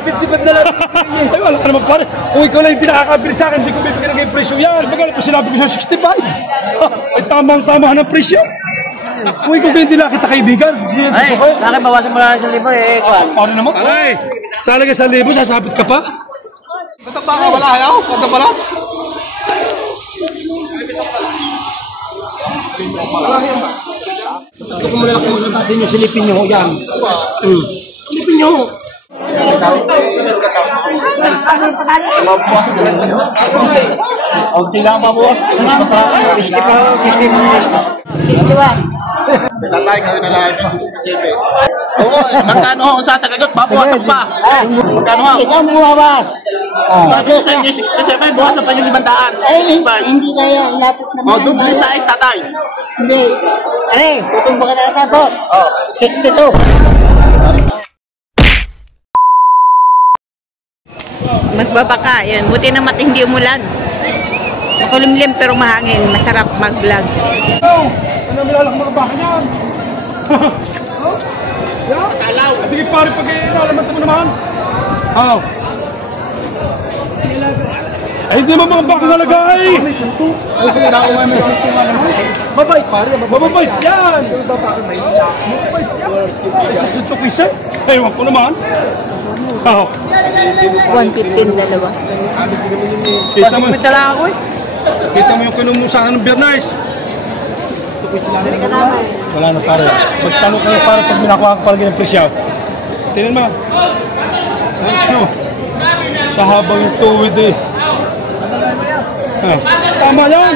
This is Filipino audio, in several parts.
pare. 55 na lang. Ay, wala ka naman pare. Kung ikaw lang hindi nakakabili sa akin, hindi ko bibigyan ng presyo yan. Magkano pa sinabi ko sa 65? Ay, tamang-tama ng presyo. Kung ikaw hindi na kita kaibigan, ay, sa akin bawasan mo lang 1,000 eh. Paano naman? Ay, sa akin 1,000, sasabit ka pa? Ba't ba ka wala ayaw? Ba't ba lang? Ito ko muna lang kung natin yung silipin nyo yan. Silipin nyo. Ang tinama mo. Tatay kami na lang 67. Oo, magkano ang sasagot? Babawasan pa. Magkano ha? Ikaw bumawas. Sabi ko sa inyo 67, bawasan pa yung 500. 65. Hindi kaya, lapit naman. O, double size tatay. Hindi. Ay, tutong baka nakatapos. 62. Magbabaka, yan. Buti naman hindi umulan. Makulimlim pero mahangin. Masarap mag-vlog. Oh, ano milalak mga baka niyan? Yan? Talaw. Hindi pare pag ilalaman mo naman. Oo. Ay, hindi mo mga baka nalagay. Mabait pare. Mabait yan. Mabait yan. Ay, sa suntok isa. Ewan ko naman. Oo. 115 dalawa. Kita mo. Kita mo yung kinumusahan ng Bernays. Wala na pare. Magtanong kayo pare pag minakuha ka palagi ng presyo. Tingnan mo. Ano? Sa habang yung tuwid eh. Tama yan.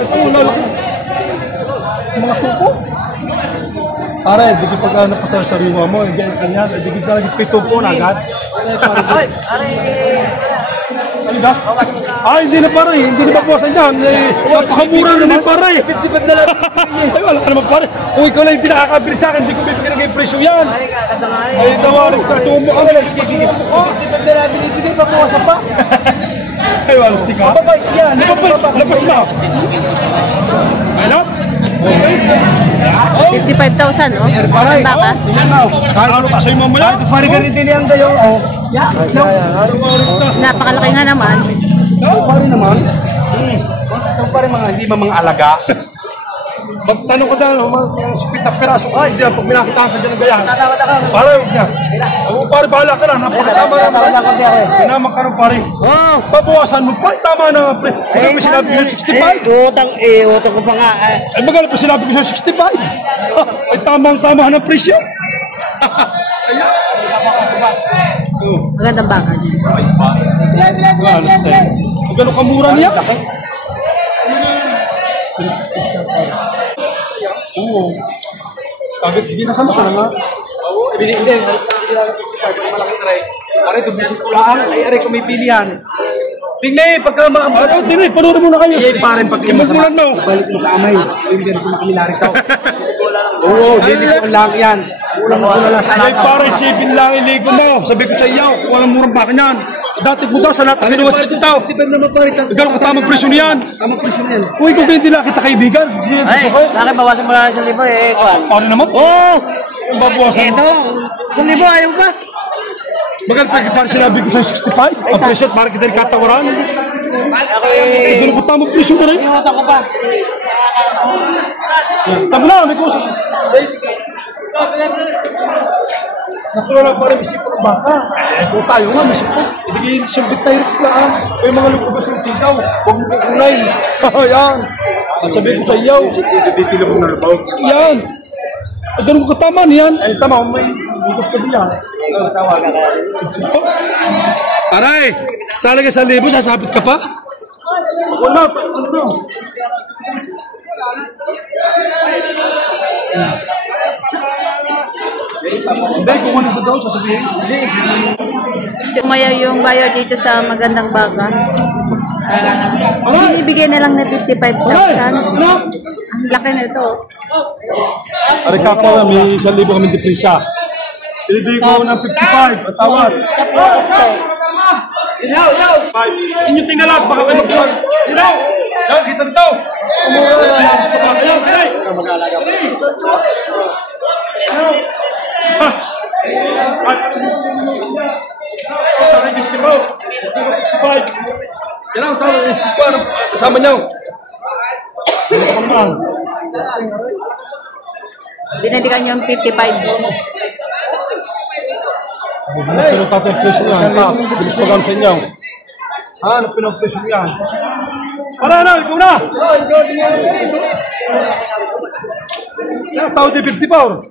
Ito lalaki. Mga suko. Pare, di ko pag pa sa sariwa mo. Ganyan. Di ko sa pito po na agad. Ano ba? Ay, hindi na pare. Hindi na babawasan yan. Napakamura na din pare. 55 na lang. Ay, wala ka naman pare. Kung ikaw lang hindi nakakabili sa akin, hindi ko bibigyan ng presyo yan. Ay, tawarin ka. Tumo ka. 55 na lang. Binibigay babawasan pa. Ay, wala stika. Mababait yan. Labas mo. Ano? 55,000, no? Ang baka. Ano pa sa'yo mamaya? Pare ganun din yan kayo. Napakalaki nga naman. Pare naman. Ito pare mga hindi mga alaga. Magtanong ko dyan, mga 70 peraso ka, hindi na pag minakitaan ka dyan ng gayahan. Pare, huwag niya. Ako pare, bahala ka na. Napakatama na pare. Sinama ka ng pare. Babawasan mo pa, tama na. Magkano pa sinabi ko sa 65? Utang ko pa nga. Ay, magkano pa sinabi ko sa 65? Ay, tamang-tama ng presyo. Magandang baka. Magkano kamura niya? Oo. Agad, hindi na sama ka na nga. Oo, hindi. Malaki na rin. Aray, dumisit ko lang. Ay, aray, kung may pilihan. Tingnan pagka Ano, tingnan, panoorin mo na kayo. Eh, parang pag Magulan mo. balik mo sa amay. Hindi na kumakilari ka. Oo, hindi ko lang yan. Ulang mo lang sa Ay, pare, sipin lang iligo mo. Sabi ko sa iyo, walang murang baka niyan. Dati mo daw sa natin kinuha 60 tao. naman pare. Gano'n ka tamang presyo niyan. Tamang presyo na yan. Uy, kung hindi na kita kaibigan, Ay, sa akin bawasan mo lang 1,000 eh. paano naman? Oo! Yung babawasan mo. Ito, 1,000 ayaw pa. Bagal pa para sinabi ko sa 65. Ang presyo at para kita katawaran. Ako eh. Gano'n ka tamang presyo na rin. Utang ko pa. Tama na, may kusap. Natuloy lang pare, isip ko ng baka. Kung tayo nga, may isip ko. Ibigay siyambit tayo rin sila. May mga lupabas ng tikaw. Huwag mo kukulay. Yan. At sabi ko sa iyo. Dito mo na lupaw. Yan. At ganun ko tama niyan. Ay, tama. May bukot ka diyan. Aray! Sana ka 1,000, sasabit ka pa? Wala. Ano? Hindi, kung ano ba daw, sasabihin. Sumaya yung buyer dito sa magandang baka. Binibigay na lang na 55,000. Ang laki na ito. Aray ka po, may 1,000 kami depresya. Binibigay ko ng 55, patawad. Ilaw! Inyong tingnalag, baka kayo magpapag. Ilaw! Yan, kita nito! Yan ang tawag ng sipar. Kasama niyo. Binalikan yung 55. Ano pinagtatang presyo yan? Bilis pagkano sa inyo. Ano pinag-presyo yan? Para na, ikaw na! Yan, tao di 54.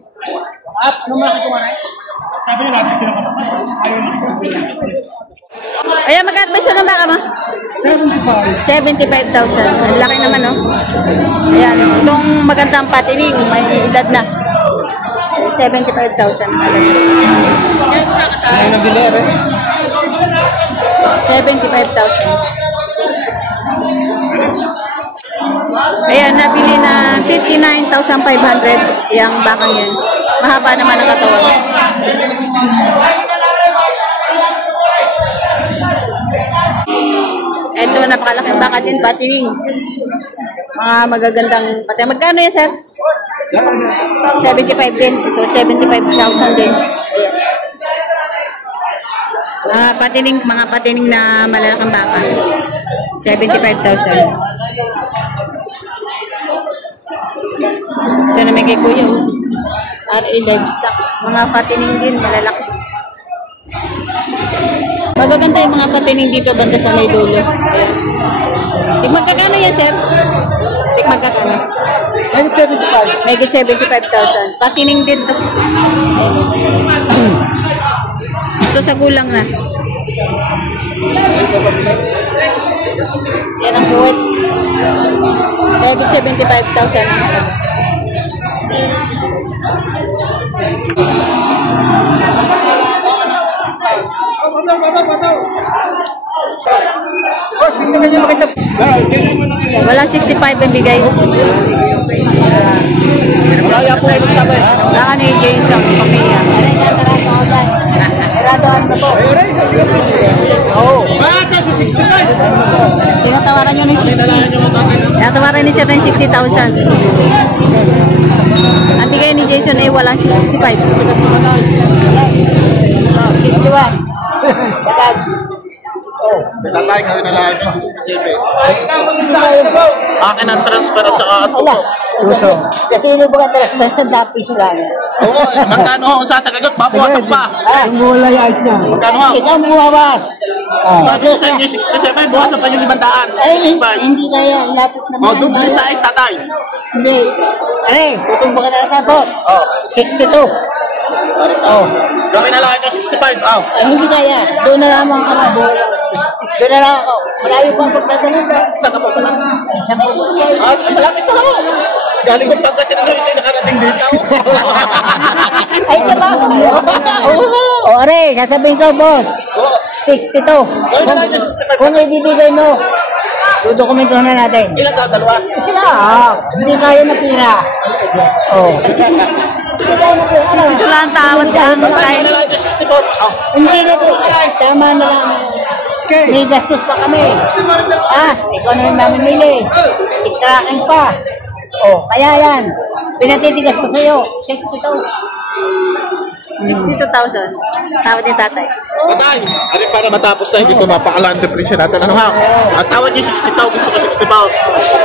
Ayan, magkano presyo ng baka mo? 75,000. Ang laki naman, no? Ayan, itong magandang patining, may edad na. 75,000. Ay, nabili rin. 75,000. Ayan, nabili na 59,500 yung bakang yan. Mahaba naman ang katawan. Ito, napakalaking baka din, patining. Mga magagandang patining. Magkano yan, sir? 75 din. Ito, 75,000 din. Ayan. Mga patining na malalaking baka. 75,000. Ito na may kay Kuya. RA Livestock. Mga patining din, malalaki. Magaganda yung mga patining dito banda sa may dulo. Ayan. Magkakano yan, sir? Magkakano? May 75,000. Patining din to. Ayan. Gusto sa gulang na. Yan ang buwet. May 75,000. Walang 65 ang bigay. Saka ni Jason Pamilya. Tinatawaran nyo ng 60. Tinatawaran ni Sir ng 60,000. Ang bigay ni Jason ay walang 65. 61. Tatay kami na lang yung 67. Akin ang transfer at saka at Wala. Gusto. Kasi yun ba ka sa dapi sila. Oo, magkano ho ang sasagot? Babawasan pa. Mula yung ayos niya. Magkano ho? Ikaw bumawas. Sabi ko sa inyo 67, bawasan pa yung 500. Ay, 65. hindi kaya. Lapit naman. O, double size, tatay. Hindi. Ay, tutumba ka na po. Oh. 62. Oh. Gawin na lang ito 65. Oh. Ay, hindi kaya. Doon na lamang ka mabuhay. Doon na lang ako. Malayo pa ang pagtatanong ka. Saan ka po pala? Isang po. Malapit na ako. Galing ko pagkasinan na ito nakarating dito. Ay, siya ba? O, are, sasabihin ko, boss. 62. Gawin na lang ito 65. Kung ibibigay mo, dokumento na natin. Ilan ka? Dalawa? Sila, hindi kaya na pira. Oh. Ito lang ang tawad ka. Tatay na lang ito 64. Oh. Hindi na to. Tama na lang. May gastos pa kami. Ikaw na yung mamimili. Ikrakin pa. Oh, kaya yan. Pinatitigas ko sa'yo. 62. 62,000. Tawad ni tatay. Tatay, ano para matapos na hindi ko mapakalaan ang depression natin. Ano ha? Ang tawad niyo 60 tao, gusto ko 60 pounds.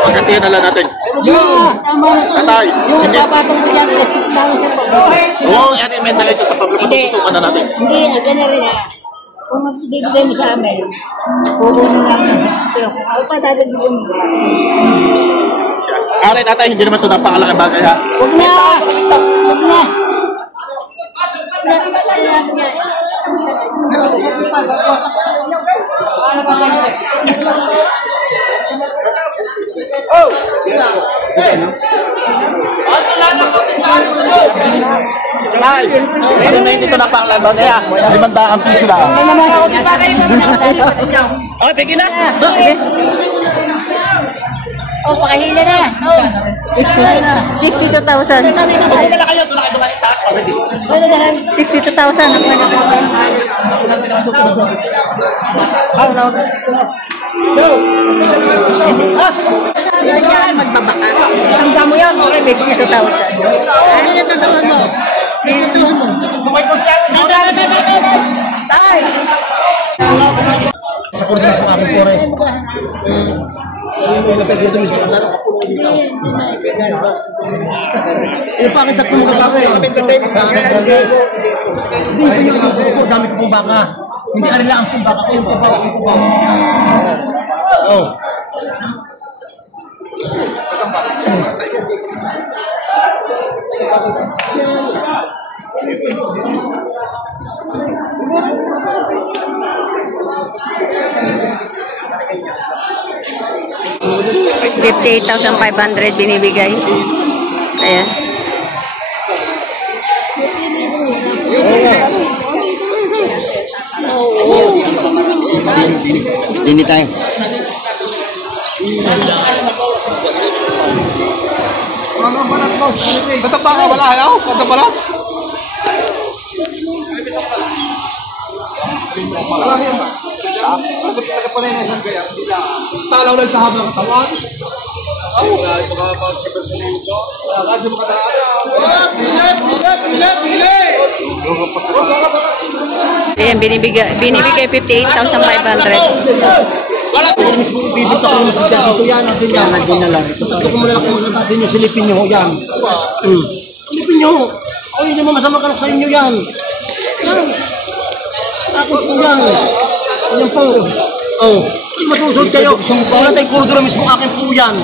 Pagkatiyan na lang natin. Tama na to. Tatay, Yung hindi. papatong ko dyan, gastos namin sa pag-ibig. Oo, yan yung mental issue sa public. Patutusukan na natin. Hindi, gano'n rin ha. Kung magbibigay mo sa amin, kukunin lang ng 60. Ako pa dadagdagan mo. Aray, tatay, hindi naman ito napakalaking bagay ha. Huwag na! Huwag na! Tay, ano na hindi ito napakalaking bagay ha. 500 piso lang. Oh, pigin na. Oh, pakahila na. 62,000. Pagkita na kayo, doon na kayo sa taas. Wala na lang. 62,000 ang pwede ko. Yan, magbabaka. Tanda mo yan. 62,000. Ano yung totoo mo? Ano yung totoo mo? kurdo sa akin pore. Pakita ko mga baka Hindi, dami ko pong baka. Hindi arila ang pong baka ko, yung pong baka. Oh. 58,500 binibigay. Ayan. Dini tayo. Batak ba ka? Wala ayaw? Batak ba lang? Stalaw lang sa habang katawan. Ayan, binibigay 58,500. Bibito ko naman siya. Ito yan, ito yan. Nandun na lang. Tatlo ko muna lang kung natin yung silipin nyo. Yan. Silipin nyo. Ako hindi naman masama ka sa inyo yan. Yan. Takot po yan. Yan po. Oh. Ay, masusod kayo. Wala tayong kurdo na mismo akin po yan.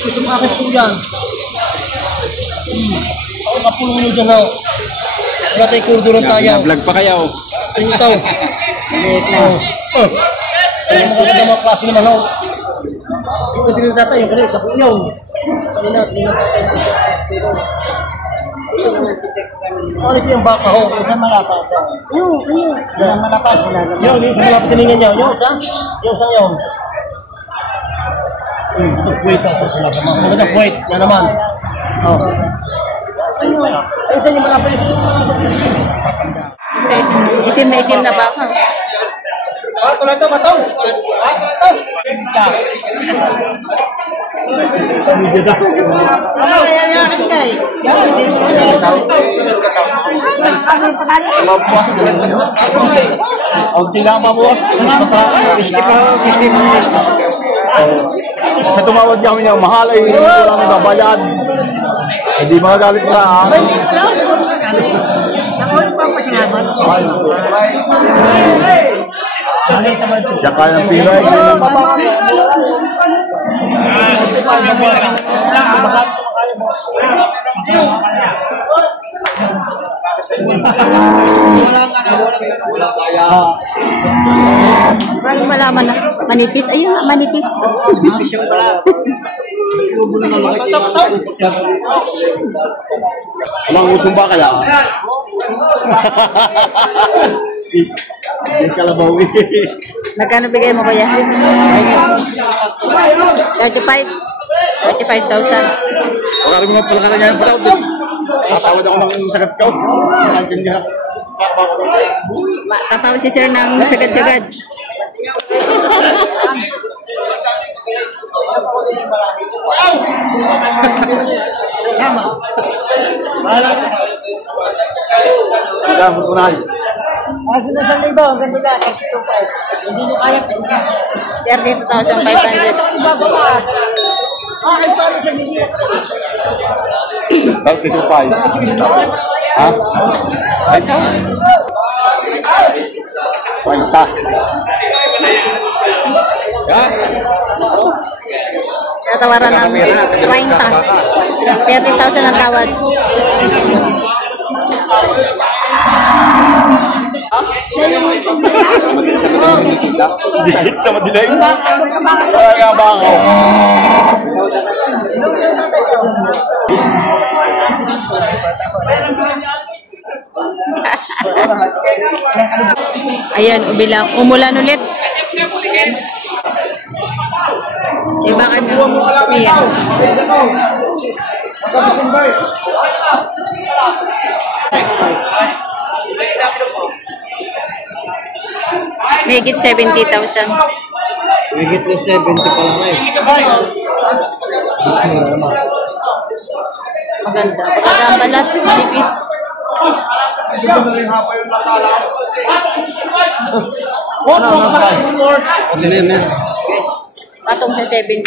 Gusto mo akin po yan. Ako kapulong nyo dyan ha. Wala tayong kurdo na tayo. Vlog pa kayo. Ito. Ayan po na mga klase naman ho. Ito din natin yung kanil sa kuyaw. Kanina tatay. Ano ito yung baka ho? Yung sa malapad. Yung malapad. Yung sa malapad tiningan niya. Yung sa yun. Wait ako sila. Magandang wait. Yan naman. Ayun sa inyo malapad. Itim na itim na baka. Tulad ito, bataw. Ang tinama mo, sa tumawad niya kami niya, mahal ay hindi namin babayad. Hindi magagalit na. Nakulit ko ang pasinaban. Diyan kaya ng pira. Bago malaman na. Manipis. Ayun nga, manipis. Walang usong ba kaya? Yung kalabaw eh. Magkano bigay mo kuya? 35,000. Wala rin mga pala ka na yan. Tatawad ako ng sagat ko. Tatawad si sir ng sagad-sagad. Salamat po na. Kasi nasa libo, ang ganda na, hindi mo kaya pa isa. 32,500. Babawas. Bakit paano sa video? 32.5. Ha? Ay ka? 20. Tatawaran ng 30. 30,000 ang tawad. Dikit sa madilig. Wala nga ba ako? Ayan, umulan ulit. Iba ka na. Ayan. Megit 70,000. Higit na 70 pa lang eh. Maganda. Maganda ang balas. Manipis. Patong sa 70,000.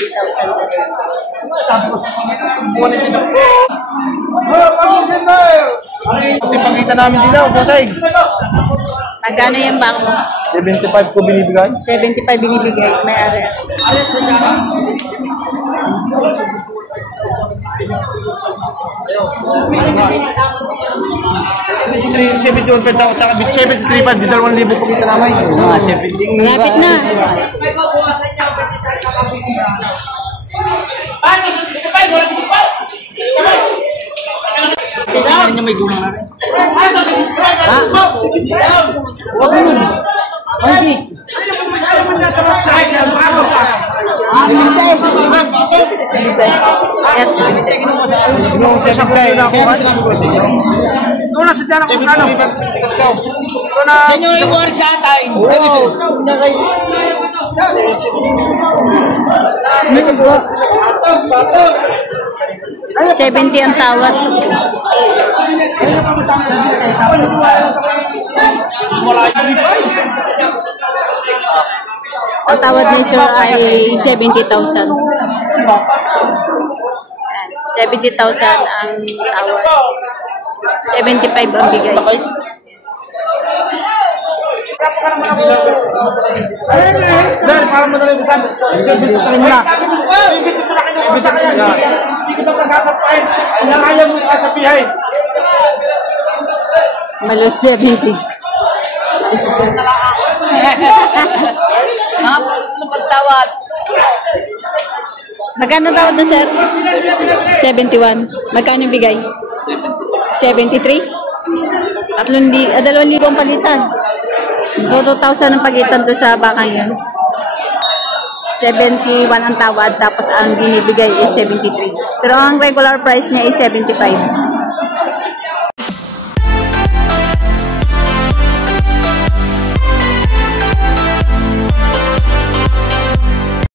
Ipakita namin sila, Bosay. Magkano yung bang mo? 75 ko binibigay. 75 binibigay. May ari. Yung 71 peta at saka 73 pa, di 2,000 po kita namin. Mga 70. Malapit na. Kailangan niya may gulang na rin. Doon na sadya na kung ano. Senyor, yung oras sa time. 70 ang tawad. Ang tawad ni sir ay 70,000. 70,000 ang tawad. 75 ang bigay. Dahil para madali bukan. Tayo mo na. Hindi kita magkasapain. Kaya mo kasapihay. Malos 70. Pagtawad. Magkano tawad na, sir? 71. Magkano yung bigay? 73? 2,000 ang pagitan. 2,000 ang pagitan to sa bakang yun. 71 ang tawad, tapos ang binibigay is 73. Pero ang regular price niya is 75.